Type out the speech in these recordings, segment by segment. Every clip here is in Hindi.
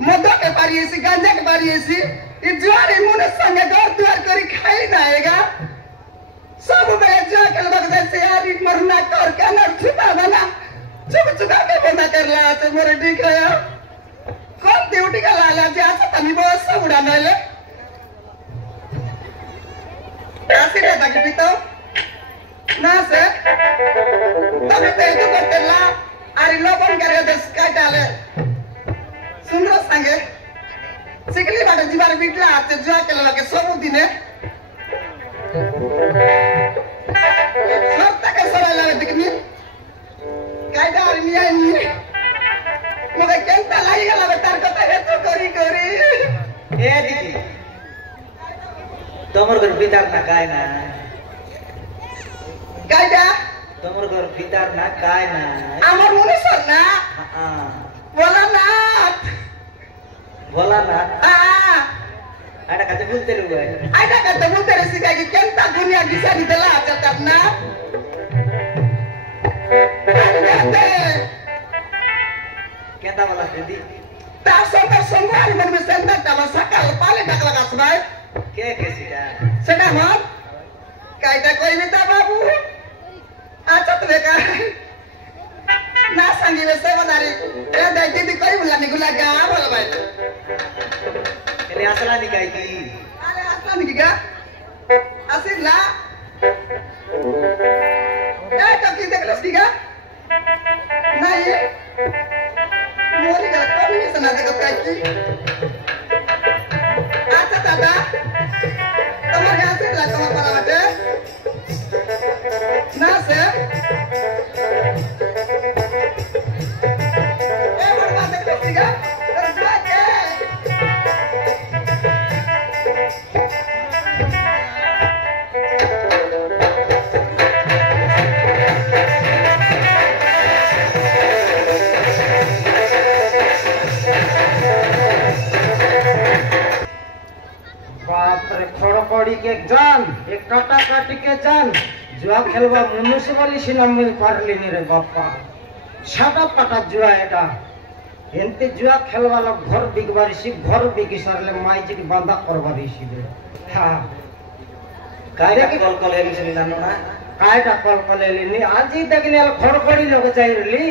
मद के पारिएसी गांजा के पारिएसी ये जुआरी मुने संगे घर द्वार करी खाई ना आएगा सब बेले जुआ के लोग जैसे यारी मरना कर के ना छुपा बना चुप चुका के बना कर ला तो मोरे ठीक है कौन ड्यूटी का लाला जैसा तनी बहुत सब उड़ाना ले ऐसे रहता कि पितो ना से तभी तो इधर करते ला आरी लोगों के रे दस का डाले सुन रो संगे सिकली बाटे जीवार बिटला आते जुआ के लगा के सब दिने सब तक सरा लगा दिखनी काय डाल मिया नी मगे केंता लाई गला बेटार कता हे तो करी करी ए दीदी तोमर घर भीतर ना काय ना काय जा तोमर घर भीतर ना काय ना আমার মনে সর না বলা না बोला ना ada kata bulter gue ada kata bulter sih kayak kenta dunia bisa didelah tetap na kenta malah jadi tak sampai semua di mana senda kalau sakal paling tak lakas baik ke sih ya sedang mon kayak kau ini tak babu aja tuh mereka na sangi wese menari dah jadi kau bulan minggu lagi apa lah baik ini asal nih kayak gini ada asal nih juga asal lah kau kita kelas 3 nah ye mau nih kalau kau ini senang kau kaki aja tata kamu hasil lah kamu para ada nah se Kharkhari के जान एक काटा काटी के जान जुआ खेलवा मनुष्य वाली सिनेमा में पारली नहीं रे बापा साटा पाटा जुआ एटा एंते जुआ खेलवा लोग घर बिगवारी सी घर बिगी सरले माई जी की बांधा करवारी सी बे हां कायदा कॉल कॉल एली से जानो ना कायदा कॉल कॉल एली नहीं आज ही तक ने खड़खड़ी लोग जाइरली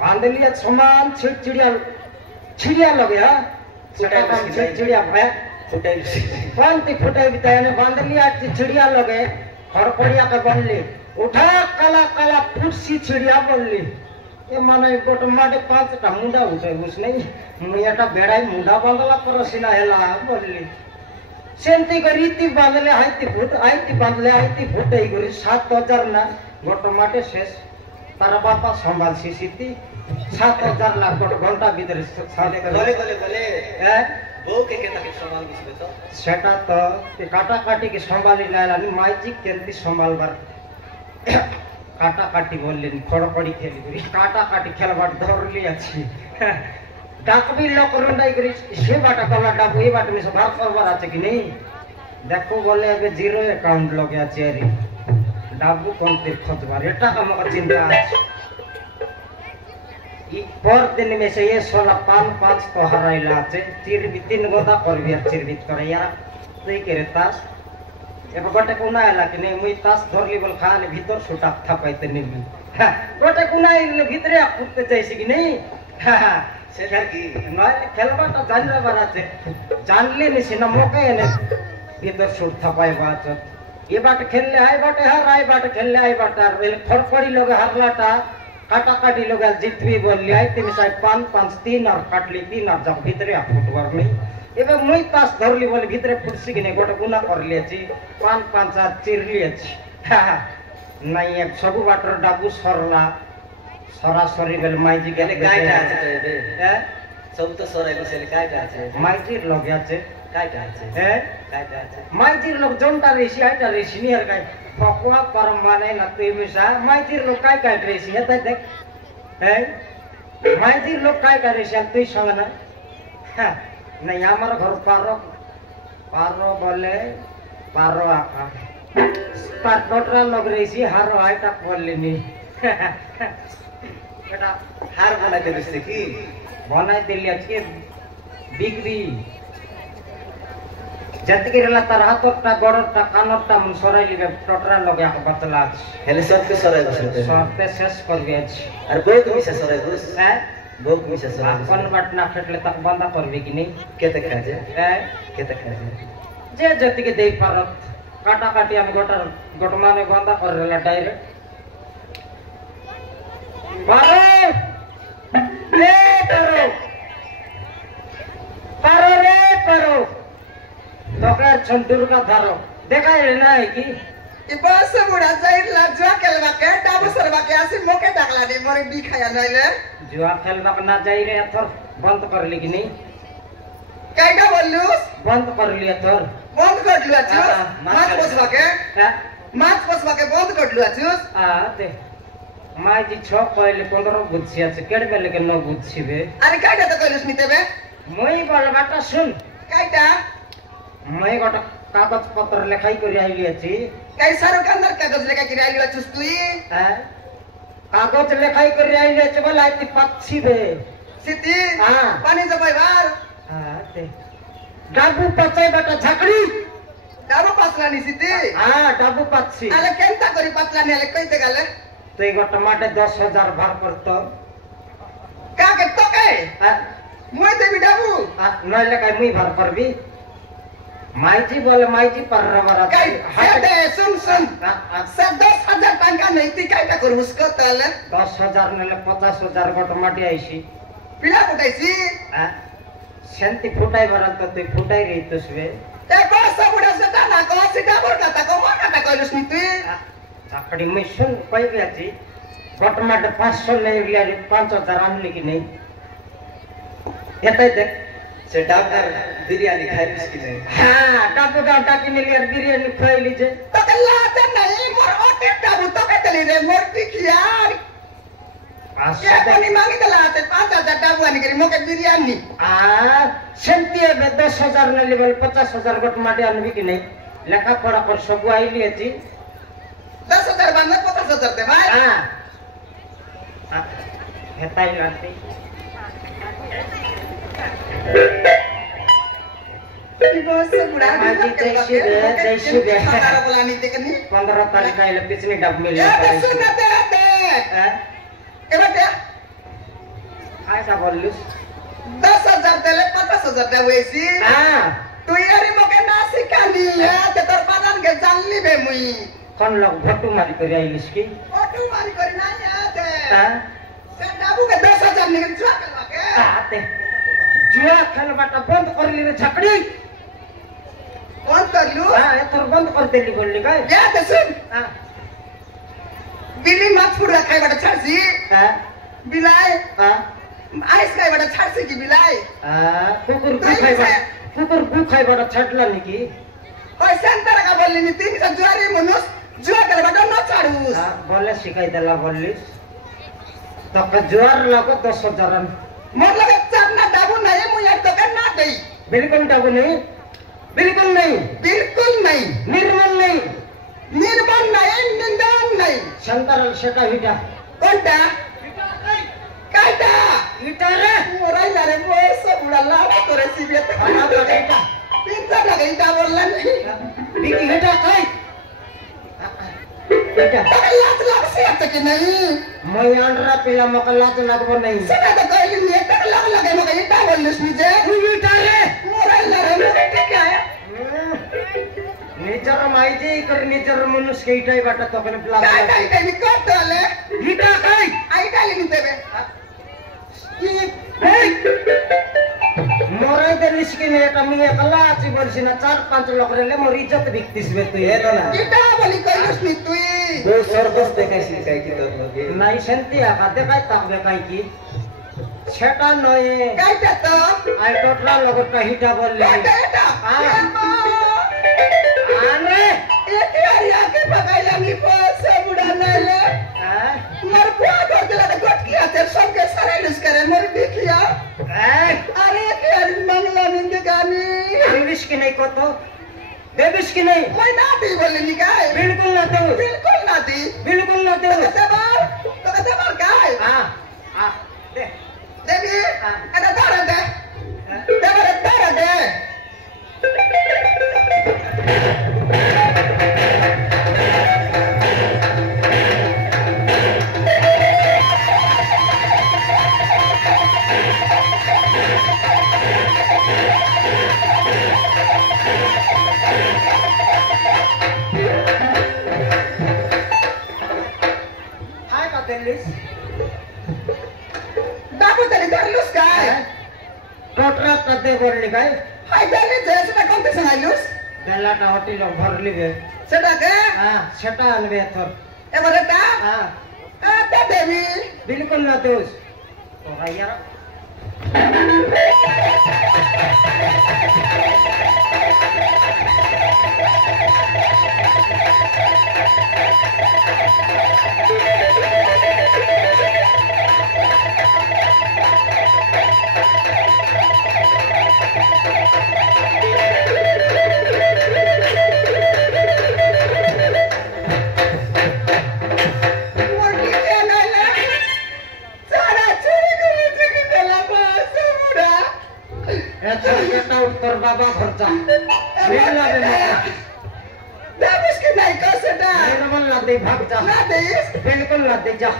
बांधलिया समान चिड़िया लगे हां चिड़िया भाई फुटाई फुटाई बिताने बांध लिया चिड़िया लगे खड़खड़िया के बनली उठा काला काला फुटसी चिड़िया बनली ये माने गोट माटे 5टा मुंडा उठे उस नहीं मुयाटा बेड़ाई मुंडा बांधला परसिना हेला बनली सेंती को रीति बांधले आईती बांधले आईती फुटाई गरी 7000 ना गोट माटे शेष तारा बापा संभाल सीसीती 7000 लाख गोट घंटा भीतर साले गले वो के तक संभाल बिसबे तो सेटा तो ते काटा काटी के संभाली लानी माइजी केंती संभालबार काटा काटी बोलले खड़खड़ी खेली काटा काटी खेलबाट धरली अछि डाकबी लोक रुंडाई करी से बाटा गला डाकू ए बाट में से भाग करबार আছে कि नहीं देखो बोले अबे जीरो अकाउंट लगे আছে रे डाकू कोन ते खोजबार एटा हमका चिंता আছে पर दिन में से ये 16 तो हराइला আছে तीर भी 3 गोदा कर भी चिरबित करे यार তুই কে রে তাস এবার গোটে কোনা এলা কি নেই মুই তাস ধরলি বল খালে ভিতর সুটা থাপাইতে নিবি গোটে কোনা এর ভিতরে ফুটতে চাইছি কি নেই সেটা কি নয় খেলবাটা জানবার আছে জানলে নি সিনা মোকে এনে ভিতর সুট থাপাইবা আছে ये बाट खेलले आए बाटे हर आए बाट खेलले आए बाट और वेल खड़खड़ी लोग हरलाटा काटा काटी लोग जितवी बोलली आई तिमी साहेब 5-5-3 और काटली 3 और जब भीतरे फुटवर नहीं एबे मुई तास धरली बोले भीतरे फुटसी कि नहीं गोटे गुना कर लिएछि 5-5 और चिरली अछि नहीं अब सब बाटर डाबू सरला सरासरी बेल माइजी गेले गायटा আছে তো এবে হ্যাঁ সব তো সরাই বসেলে গায়টা আছে माइजी लोग আছে गायटा আছে गायटा আছে माइजी लोग जोंटा रेसी आइटा रेसी नहीं हर गाय फकवा पर माने न तुई मिसा माइजी लोग काय रेसी है देख है माइजी लोग काय रेसी तुई संग ना हां नहीं हमारा घर पारो बोले पारो आका पर डोटरा लोग रेसी हारो आइटा बोलले नहीं बेटा हार बनाते दिसते की बनाई दिली आज के বিক্রি যেতিকি রেলা তার হাতটা গড়টা কানটা মন সরাই লিবে টটরা লগে আক বাতলা আছে হেলে সবকে সরাই বসে সরতে শেষ করবি আছে আর বউ তুমি সে সরাই বস হ্যাঁ বউ তুমি সে সরাই কোন বাট না ফেটলে তাক বন্ধা করবি কি নেই কেতে খাজে হ্যাঁ কেতে খাজে যে যেতিকি দেই পারত কাটা কাটি আমি গোটা মানে বন্ধা করে রেলা ডাইরেক্ট পারো রে পারো পারো রে পারো তোকে ছন্দুর का धारो देखा है ना है की बस बुढ़ा जाइला जुआ खेलबा के डाबू सरबा के आसी मोके टाकला दे मोरे बी खाया नइले जुआ खेलबा ना जाई रे थोर बंद कर ली कि नहीं काइका बोललुस बंद कर लिया थोर बंद कर लिया चुस माछ पोसबा के हां माछ पोसबा के बंद कर लिया चुस आ दे माय जी 6 पहले 15 बुझी আছে केड़ बेले के न बुझीबे अरे काइटा तो कइलुस नितेबे মই বলবাটা শুন काइटा মই গোটা কাগজ পত্র লেখাই করে আইলি আছি काई सारो के अंदर कागज लेके गिराई लिया चुस तुई হ্যাঁ কাগজ লেখাই করে আইলি আছে বলে আইতি পাচ্ছিবে सिटी हां पानी जबाई बार হ্যাঁ দে ডাবু পচাই বাটা ঝাকড়ি डाबू पासला नी सिटी হ্যাঁ ডাবু পাচ্ছি आले केंता करी पातला नी आले कइते गाले তুই গোটা মাঠে 10,000 ভার করতো का के तो के হ্যাঁ মই দেবি ডাবু নইলে কাই মুই ভার করবি মাইজি বলে মাইজি পার মারা काई दे सुन सुन से 10,000 টাকা नहीं ती काइटा कर उसको ताले 10,000 নইলে 50,000 গোটা মাটি আইছি पिला फुटाइसी হ্যাঁ শান্তি ফুটাই বারান তো তুই ফুটাই রইতসবে ए बस बुढ़ा से ना को सिटा बोल का को मन का कइलुस नी तुई চাকরি মুই শুন কই গেছি গোটা মাঠে 500 লে গিয়া 5,000 আনলি কি নেই এটাই দেখ সে ডাক্তার বিরিয়ানি খাই বিস্কি নাই হ্যাঁ ডাবু ডাটা কিনে লিয়ার বিরিয়ানি খাইলি যে तो कल्ला ते नहीं मोर ओटे डाबू तो के चली रे मोर पिखियार পাঁচশো ये कोनी मांगी दला ते 5,000 डाबू आनी करी मोके बिरयानी সেমতি হবে 10,000 না লেভেল 50,000 গোট মাটি আনবি কি নেই লেখাপড়া কর সবু আইলি আছি 10,000 बाद में 50,000 दे भाई হ্যাঁ হেতাই লাগতে बस बुढ़ा माजी जैसी बे खाना बोलानी ते कनी 15 तारीख आइले पिछली डब मिल ए बे सुन दे दे हैं ए बेटे ऐसा बोलिस 10,000 दे ले 50,000 दे वैसी हां तू यारी मोके ना सिखानी है ते तोर पालन के जानली बे मुई कौन लोग भट्टू मारी कर आइलिस की ओटू मारी करी ना याद है हां से डाबू के 10,000 निकल जुआ करवा के आते जुआ खेलबाटा बंद कर ली रे झकड़ी कौन कर लू हां ये तो बंद कर देली बोलली काय याद है सुन हां बिल्ली माछ फुड़ा खाई बड़ा छासी हां बिलाई हां आइस खाई बड़ा छासी की बिलाई कुकुर गु खाई बड़ा छटला निकी ओए संतरा का बोलली नी तीन से जुआरी मनुस जुआ कर बड़ा न छाड़ूस हां बोले सिखाई देला बोललिस तो का जुआर लगो 10,000 मोर लगे चरना डाबू नहीं मुझे तो कर ना दई बिल्कुल डाबू नहीं बिल्कुल नहीं बिल्कुल नहीं निर्मल नहीं निर्बल नहीं निंदन नहीं शंकर शेटा हिटा कोणता काटा हिटा रे मोराई ला रे वो सब बुढ़ा लाड़ा करे सीबीएत खाना तो हिटा पिंता लगे इटा बोलला नहीं बिकी हिटा खाई हिटा लात लाग से आता कि नहीं मैं अंडरा पिला मकलात लगबो नहीं सदा तो कहली नहीं तक लग लगे मगर इटा बोललिस नीचे हिटा रे मोराई ला रे मोरे ठीक है निजर माइजी कर निजर मनुष्य के इटाई बाटा तो कने प्लान काटा इटा भी कोटले हिटा खाई आई डाली नी देबे मोराई दे रिस्की ने एक मिया कला आची बोलसी ना 4-5 लोग रेले मोर इज्जत बिकतिस बे तू हे ना इटा बोली कहलिस नी तुई वो सर्कस देखाइसी काय की तो लगे नाही शांती आका देखाय ताकबे काय की छेटा नये काटा तो आई टोटला लोग कहिटा बोलले काटा आने एक यार आके पकाइला नी पोसे बुढ़ा नले मर बुआ कर दिला तो गट किया तेरे सब के सारे लिस करे मर देखिया अरे यार मंगला निंद गानी इंग्लिश की नहीं को तो बेबिश की नहीं मैं ना दी बोले निकाय बिल्कुल ना दो बिल्कुल ना दी बिल्कुल ना दो तो कहते बार काय हां हां दे देवी अरे दारे दे तेलिस बाबू तरी धरलूस काय टोटरात नदे भरली काय हाय धरली जेसटा कोणते सांगायलूस बेलाटा हॉटेल भरली गे सेटा का हा छटा अनवे थोर ए बरटा हा आता देवी बिल्कुल ना दोस तो यार मोठी केनाला सारा चोरी करायचं की त्याला बस मुडा याचा केटा उत्तर बाबा खर्चा मेला दे मका दाबस की नाही का सेटा मेरा मन ना दे भाग जा ना देस बिल्कुल ना दे जा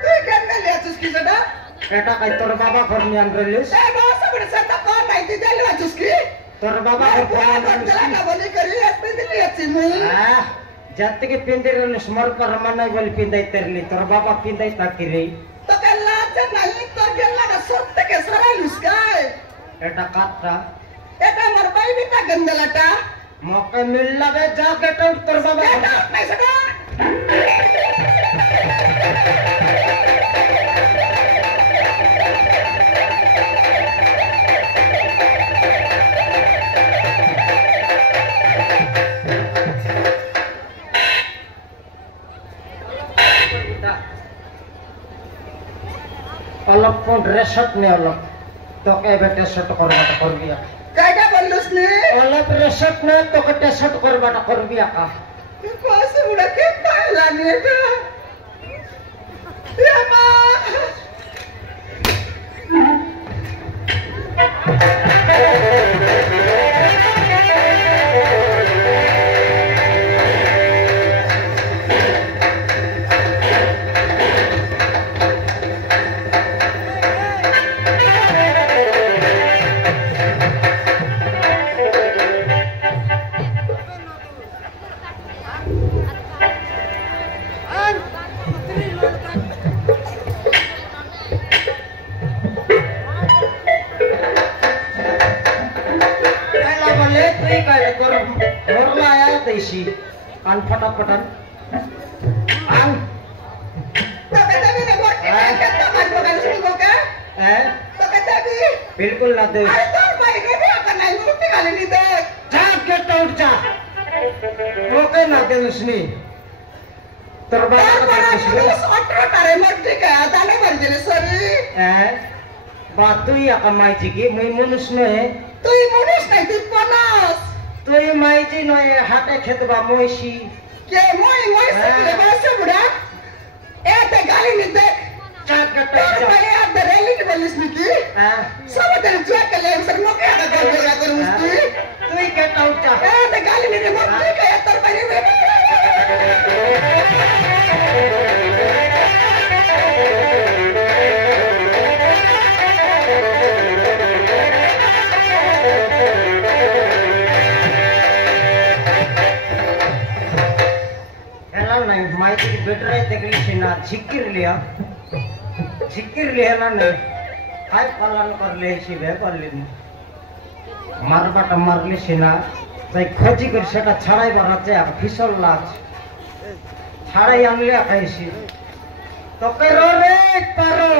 तू केना लियाचुस की सेटा केटा काय तोर बाबा घर में आन रलिस ए बॉस सगळे सेटा कोण माहिती द्यायला वाचुस की तोर बाबा घर में आन त्याला रलिस का बोली करी असते दिली याची मी जत्तके पिंदिरनु स्मर पर मनाय बोल पिंदाय तरली तोर बाबा पिंदाय ताकिरे तो त्याला नाही तो गेला का सोत्त के सरायलुस काय एटा काटरा एटा मर बाई बिता गंदलाटा मौका मिलला बे जा केटा तोर बाबा एटा नाही सटा अलग कोण रेशट ने अलग तो के बेटे शट करबाटा करबिया काय काय बोललुस ने अलग रेशट ने तो के शट करबाटा करबिया का तू कोस उडा के पायला नेटा यामा पहिला बोले तुई काय कर मोरला आया तैशी अन फटाफटन अन तो कदा भी नको कदा मार बघायला सुरू का ए तो कदा भी बिल्कुल ना दे अरे तो बाई के भी आपण नाही मुक्ती घाली नी दे जा गेट आउट जा ओके ना दे उसनी तोर बाबा तर का बड़ा देखिस पुरुष 18 तारे मरते काय आता नाही मर गेले सरी ए बात तुई या कमायची की मुई मनुष्य नये तू मुनीस नाही ती पनास तुई मायची नये हाटे खेतबा मोयशी के मोय सगळे बस बुडा ए ते गाली नी दे जा गेट तर आउट जा पहिले आता रॅली बोललीस नी की सब ते जो केले सर मोके आता गोळा करून तू तुई गेट आउट जा ए ते गाली नी दे मोके काय तर पहिले एला नहीं माइती की बेटर है देखली सिना झिकिर लिया ना नहीं काय पालन कर ले सी वे कर ले मारबाटा मारली सिना তাই খোঁজি করে সেটা ছাড়াই বানাচ্ছে আর ফিসল লাচ ছাড়াই আনলে খাইছি তোকে রে পারো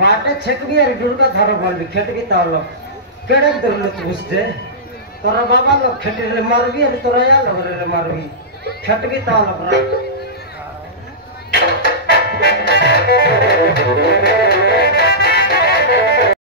বাটে ছেকবি আর দুর্গা ধরো বলবি খেটবি তাহলে কেড়ে ধরলো তুই বুঝতে তোরা বাবা লোক খেটে মারবি আর তোরা আলো রে মারবি খেটবি তাহলে